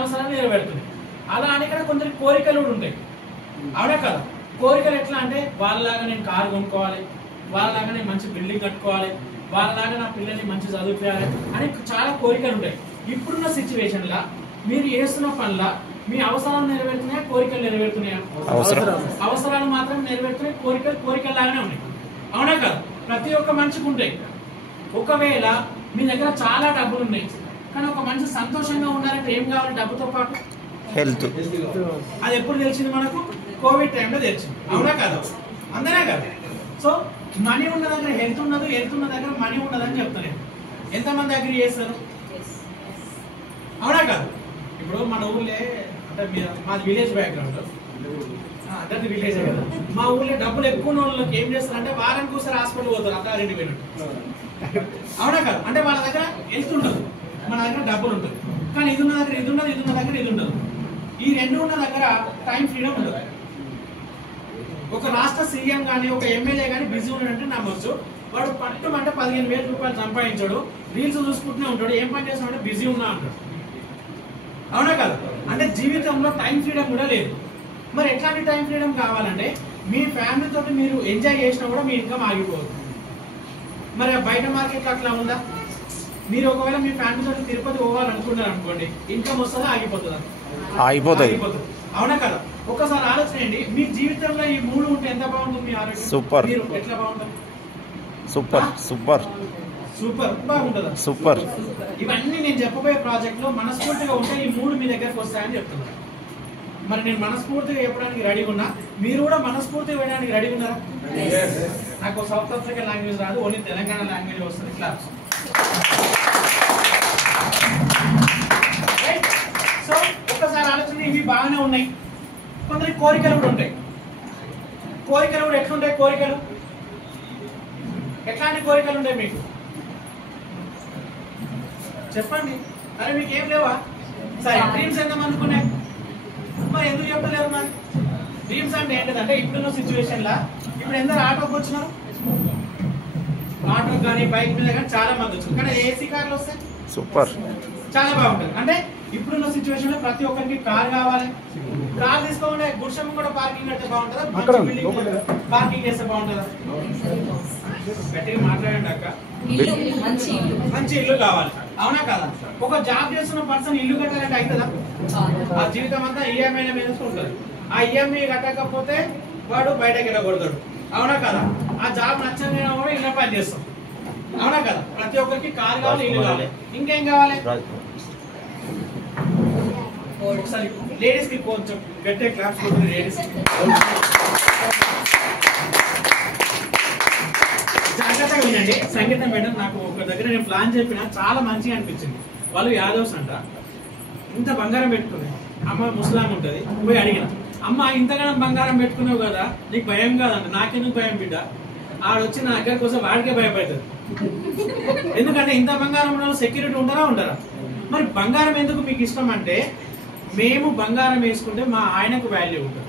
అవసరాలు నెరవేరుతున్నాయి. అలా అని ఇక్కడ కొందరు కోరికలు కూడా ఉంటాయి, అవునా కదా? కోరికలు ఎట్లా అంటే వాళ్ళలాగా నేను కారు కొనుక్కోవాలి, వాళ్ళలాగా నేను మంచి బిల్డింగ్ కట్టుకోవాలి, వాళ్ళలాగా నా పిల్లల్ని మంచి చదువుకోవాలి అని చాలా కోరికలు ఉంటాయి. ఇప్పుడున్న సిచ్యువేషన్ లా మీరు చేస్తున్న పనుల మీ అవసరాలు నెరవేరుతున్నాయా, కోరికలు నెరవేరుతున్నాయా? అవసరాలు మాత్రం నెరవేరుతున్నాయి, కోరికలు లాగానే ఉన్నాయి, అవునా కదా? ప్రతి ఒక్క మనిషికి ఉంటాయి. ఒకవేళ మీ దగ్గర చాలా డబ్బులు ఉన్నాయి కానీ ఒక మనిషి సంతోషంగా ఉండాలంటే ఏం కావాలి? డబ్బుతో పాటు హెల్త్. అది ఎప్పుడు తెలిసింది మనకు? కోవిడ్ టైంలో తెలిసింది, అవునా కదా? అందరే కదా? సో మనీ ఉన్న దగ్గర హెల్త్ ఉండదు, హెల్త్ ఉన్న దగ్గర మనీ ఉండదని చెప్తాను. ఎంతమంది అగ్రీ చేస్తారు, అవునా కాదు? ఇప్పుడు మన ఊళ్ళే అంటే మాది విలేజ్ బ్యాక్గ్రౌండ్, అంటే విలేజ్ కదా. మా ఊళ్ళో డబ్బులు ఎక్కువ ఉన్న వాళ్ళకి ఏం చేస్తారంటే వారానికి ఒకసారి హాస్పిటల్ పోతారు, అత్తారింటికి పోయినట్టు, అవునా కాదు? అంటే వాళ్ళ దగ్గర హెల్త్ ఉండదు, మన దగ్గర డబ్బులు ఉంటుంది. కానీ ఇది ఉన్న దగ్గర ఇది ఉండదు, ఇది ఉన్న దగ్గర ఇది ఉండదు. ఈ రెండు ఉన్న దగ్గర టైం ఫ్రీడమ్ ఉండదు. ఒక రాష్ట్ర సీఎం కానీ ఒక ఎమ్మెల్యే కానీ బిజీ ఉన్నాడంటే నమ్మొచ్చు. వాడు పట్టుమంటే 15,000 రూపాయలు సంపాదించాడు, రీల్స్ చూసుకుంటూనే ఉంటాడు, ఏం పని చేస్తాడంటే బిజీ ఉన్నా అంటాడు, అవునా కదా? అంటే జీవితంలో టైం ఫ్రీడమ్ కూడా లేదు. మరి ఎట్లాంటి టైం ఫ్రీడమ్ కావాలంటే మీ ఫ్యామిలీ తోటి మీరు ఎంజాయ్ చేసినా కూడా మీ ఇన్కమ్ ఆగిపోదు. మరి బయట మార్కెట్లో అట్లా ఉందా? మీరు ఒకవేళ మీ ఫ్యామిలీ తోటి తిరుపతి పోవాలనుకున్నారు అనుకోండి, ఇన్కమ్ వస్తుందా, ఆగిపోతుందా? ఆగిపోతుంది, అవునా కదా? ఒకసారి ఆలోచనండి, మీ జీవితంలో ఈ మూడు ఉంటే ఎంత బాగుంటుంది మీ ఆరోగ్యం? సూపర్. మీరు ఎట్లా బాగుంటుంది? సూపర్ సూపర్ సూపర్ బాగుంటుందా? సూపర్. ఇవన్నీ నేను చెప్పబోయే ప్రాజెక్ట్ లో మనస్ఫూర్తిగా ఉంటే ఈ మూడు మీ దగ్గరకు వస్తాయని చెప్తున్నా. మరి నేను మనస్ఫూర్తిగా చెప్పడానికి రెడీగా ఉన్నా, మీరు కూడా మనస్ఫూర్తిగా వినడానికి రెడీ ఉన్నారా? నాకు సౌత్ ఆఫ్రికన్ లాంగ్వేజ్ రాదు, ఓన్లీ తెలంగాణ లాంగ్వేజ్ వస్తుంది. క్లాస్. సో ఒక్కసారి ఆలోచన, ఇవి బాగానే ఉన్నాయి. కొందరికి కోరికలు కూడా ఉంటాయి. కోరికలు కూడా ఎట్లుంటాయి? కోరికలు ఎట్లాంటి కోరికలు ఉంటాయి మీకు చెప్పండి. అరే మీకు ఏం లేవా? సరే, డ్రీమ్స్ ఎంతమందికి ఉన్నాయి? మరి ఎందుకు చెప్పలేరు? మరి డ్రీమ్స్ అంటే ఏంటంటే ఇప్పుడున్న సిచ్యువేషన్ లా ఇప్పుడు ఎందరు ఆటోకి వచ్చినారు, ఆటో కానీ బైక్ మీద కానీ చాలా మంది వచ్చారు. కానీ ఏసీ కార్లు వస్తాయి, సూపర్, చాలా బాగుంటుంది. అంటే ఇప్పుడున్న సిచ్యువేషన్ లో ప్రతి ఒక్కరికి కార్ కావాలి. కార్ తీసుకోకుండా గుడ్షం కూడా పార్కింగ్ అంటే బాగుంటుందా? పార్కింగ్ చేస్తే బాగుంటుందా? గట్టిగా మాట్లాడండి అక్క. మంచి ఇల్లు కావాలి, అవునా కదా? ఒక జాబ్ చేస్తున్న పర్సన్ ఇల్లు కట్టాలంటే అవుతుందా? ఆ జీవితం అంతా ఈఎంఐ మీద ఉంటుంది. ఆ ఈఎంఐ కట్టకపోతే వాడు బయటకి వెళ్ళకూడతాడు, అవునా కదా? ఆ జాబ్ నచ్చని కూడా ఇల్లు పని చేస్తాం, అవునా కదా? ప్రతి ఒక్కరికి కార్ కావాలి, ఇల్లు కావాలి. ఇంకేం కావాలి? ఒకసారి లేడీస్ కి కొంచెం గట్టిగా క్లాప్స్ కొట్టింది. లేడీస్ జాగ్రత్తగా వినండి. సంగీతం మేడం నాకు ఒక దగ్గర నేను ప్లాన్ చెప్పిన చాలా మంచిగా అనిపించింది. వాళ్ళు యాదవ్స్ అంట, ఇంత బంగారం పెట్టుకుని అమ్మ ముస్లాం ఉంటది, పోయి అడిగిన, అమ్మ ఇంతగానం బంగారం పెట్టుకున్నావు కదా, నీకు భయం కాదంట. నాకెందుకు భయం బిడ్డ? ఆడొచ్చి నా దగ్గర కోసం వాడికే భయపడుతుంది. ఎందుకంటే ఇంత బంగారం ఉన్న సెక్యూరిటీ ఉండరా? మరి బంగారం ఎందుకు మీకు ఇష్టం అంటే, మేము బంగారం వేసుకుంటే మా ఆయనకు వాల్యూ ఉంటుంది.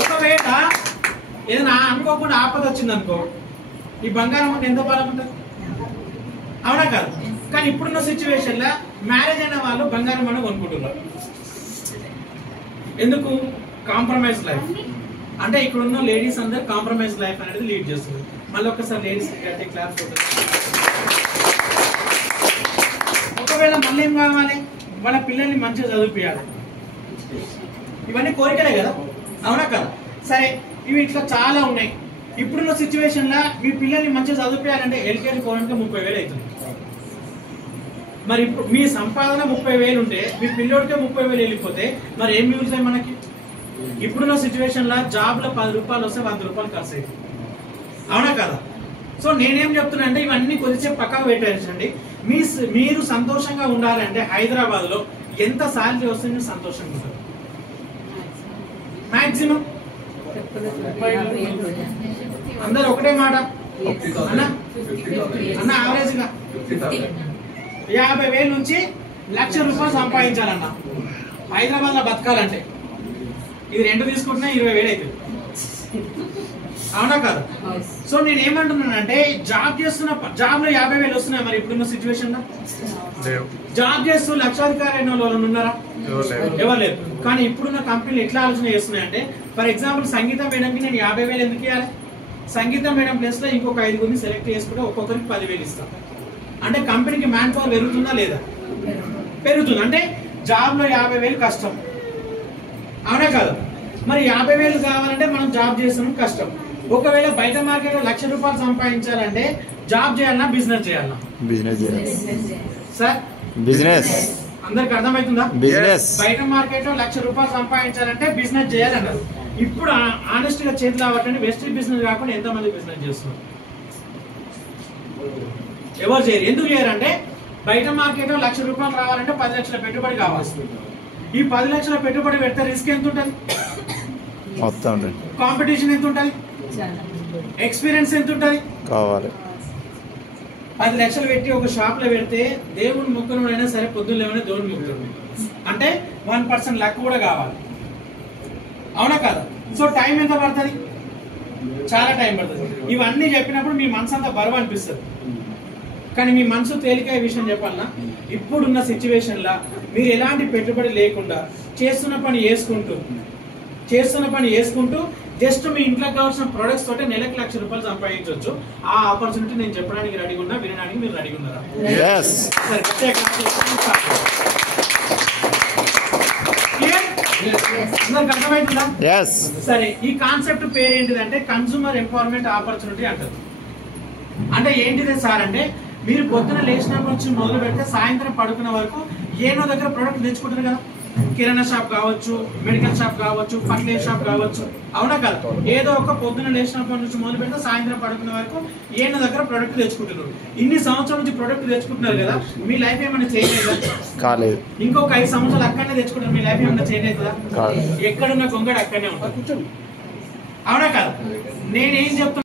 ఒకవేళ ఏదైనా అనుకోకుండా ఆపద వచ్చింది అనుకో, ఈ బంగారం అంటే ఎంత బలం ఉంటుంది, అవునా కాదు? కానీ ఇప్పుడున్న సిచ్యువేషన్ లో మ్యారేజ్ అయిన వాళ్ళు బంగారం అని కొనుక్కుంటున్నారు. ఎందుకు? Compromise life. అంటే ఇక్కడ ఉన్న లేడీస్ అందరు కాంప్రమైజ్ లైఫ్ అనేది లీడ్ చేస్తుంది. మళ్ళీ ఒక్కసారి లేడీస్ క్లాస్. ఒకవేళ మళ్ళీ ఏం కావాలి? వాళ్ళ పిల్లల్ని మంచిగా చదివించాలి. ఇవన్నీ కోరికలే కదా, అవునా కదా? సరే, ఇవి ఇట్లా చాలా ఉన్నాయి. ఇప్పుడున్న సిచ్యువేషన్ లా మీ పిల్లల్ని మంచిగా చదివించాలంటే ఎల్కేజీ పోవడానికి 30,000 అవుతుంది. మరి ఇప్పుడు మీ సంపాదన 30,000 ఉంటే మీ పిల్లోడికే 30,000 వెళ్ళిపోతే మరి ఏం మిగులుతాయి మనకి? ఇప్పుడున్న సిచ్యువేషన్ లా జాబ్ లో 10 రూపాయలు వస్తే 100 రూపాయలు ఖర్చు అవుతుంది, అవునా కదా? సో నేనేం చెప్తున్నా అంటే ఇవన్నీ కొద్దిసేపు పక్కకు పెట్టేసండి. మీరు సంతోషంగా ఉండాలంటే హైదరాబాద్ లో ఎంత సాలరీ వస్తే మీరు సంతోషంగా ఉంటారు? మాక్సిమం అందరు ఒకటే మాట అన్న యావరేజ్ గా 50,000 నుంచి 1,00,000 రూపాయలు సంపాదించాలన్న హైదరాబాద్ లో బతకాలంటే. ఇది రెండు తీసుకుంటున్నా 20,000 అవుతుంది. అవునా కాదు? సో నేను ఏమంటున్నానంటే జాబ్ చేస్తున్న జాబ్ లో 50,000 వస్తున్నాయి మరి ఇప్పుడున్న సిచ్యువేషన్ లో. జాబ్ చేస్తూ లక్షాధికారి అయిన వాళ్ళు ఉన్నారా? ఎవరు లేరు. కానీ ఇప్పుడున్న కంపెనీలు ఎట్లా ఆలోచన చేస్తున్నాయంటే, ఫర్ ఎగ్జాంపుల్ సంగీతం మేడంకి నేను 50,000 ఎందుకు ఇవ్వాలి? సంగీతం మేడం ప్లేస్ లో ఇంకొక 5 సెలెక్ట్ చేసుకుంటే ఒక్కొక్కరికి 10,000 ఇస్తాం. అంటే కంపెనీకి మ్యాన్ పవర్ పెరుగుతుందా లేదా? పెరుగుతుంది. అంటే జాబ్ లో 50,000 కష్టం, అవునా కాదు? మరి 50,000 కావాలంటే మనం జాబ్ చేస్తున్నాం కష్టం. ఒకవేళ బయట మార్కెట్ లో ₹1,00,000 సంపాదించాలంటే జాబ్ చేయాలన్నా బిజినెస్ చేయాలన్నా? Business sir, business. అందరికి అర్థమవుతుందా? బిజినెస్. బయట మార్కెట్ లో ₹1,00,000 సంపాదించాలంటే బిజినెస్ చేయాలన్నారు. ఇప్పుడు ఆనెస్ట్ గా చేతులు అవ్వటండి వెస్ట్ బిజినెస్ కాకుండా ఎంతమంది బిజినెస్ చేస్తున్నారు? ఎవరు చేయరు. ఎందుకు చేయరంటే బయట మార్కెట్ లో ₹1,00,000 రావాలంటే 10 లక్షల పెట్టుబడి కావాలి. ఈ 10 లక్షల పెట్టుబడి పెడితే రిస్క్ ఎంత ఉంటుంది? కాంపిటీషన్ ఎంత ఉంటుంది? ఎక్స్పీరియన్స్ ఎంత ఉంటుంది? కావాలి. 10 లక్షలు పెట్టి ఒక షాప్ లో పెడితే దేవుని ముక్కును అయినా సరే పొద్దున్న లేవనే దేవుని ముక్కుతుంది. అంటే 1% లక్ కూడా కావాలి, అవునా కదా? సో టైం ఎంత పడుతుంది? చాలా టైం పడుతుంది. ఇవన్నీ చెప్పినప్పుడు మీ మనసు అంతా బరువు అనిపిస్తుంది. కానీ మీ మనసు తేలిక విషయం చెప్పాలన్నా, ఇప్పుడున్న సిచ్యువేషన్ లా మీరు ఎలాంటి పెట్టుబడి లేకుండా చేస్తున్న పని చేసుకుంటూ జస్ట్ మీ ఇంట్లోకి కావాల్సిన ప్రొడక్ట్స్ తోటే నెలకు ₹1,00,000 సంపాదించవచ్చు. ఆ ఆపర్చునిటీ నేను చెప్పడానికి రెడీగా ఉన్నా, వినడానికి మీరు రెడీగా ఉన్నారా? అర్థమవుతుందా? సరే, ఈ కాన్సెప్ట్ పేరు ఏంటిదంటే కన్సూమర్ ఎంపవర్మెంట్ ఆపర్చునిటీ అంటారు. అంటే ఏంటిదే సార్ అంటే, మీరు పొద్దున లేచినప్పటి నుంచి మొదలు పెడితే సాయంత్రం పడుకునే వరకు ఏనో దగ్గర ప్రొడక్ట్ తెచ్చుకుంటారు కదా. కిరాణా షాప్ కావచ్చు, మెడికల్ షాప్ కావచ్చు, ఫర్టిలైజర్ షాప్ కావచ్చు, అవునా కదా? ఏదో ఒక పొద్దున లేచినప్పటి నుంచి మొదలు పెడితే సాయంత్రం పడుకునే వరకు ఏనో దగ్గర ప్రొడక్ట్ తెచ్చుకుంటున్నారు. ఇన్ని సంవత్సరాల నుంచి ప్రొడక్ట్ తెచ్చుకుంటున్నారు కదా, మీ లైఫ్ ఏమైనా చేంజ్ అవుతుందా? కాలేదు. ఇంకొక 5 సంవత్సరాలు అక్కడనే తెచ్చుకుంటారు, మీ లైఫ్ ఏమైనా చేంజ్ అవుతుందా? ఎక్కడున్న కొంగడు అక్కడనే ఉంటుంది, అవునా కదా? నేనేం చెప్తున్నా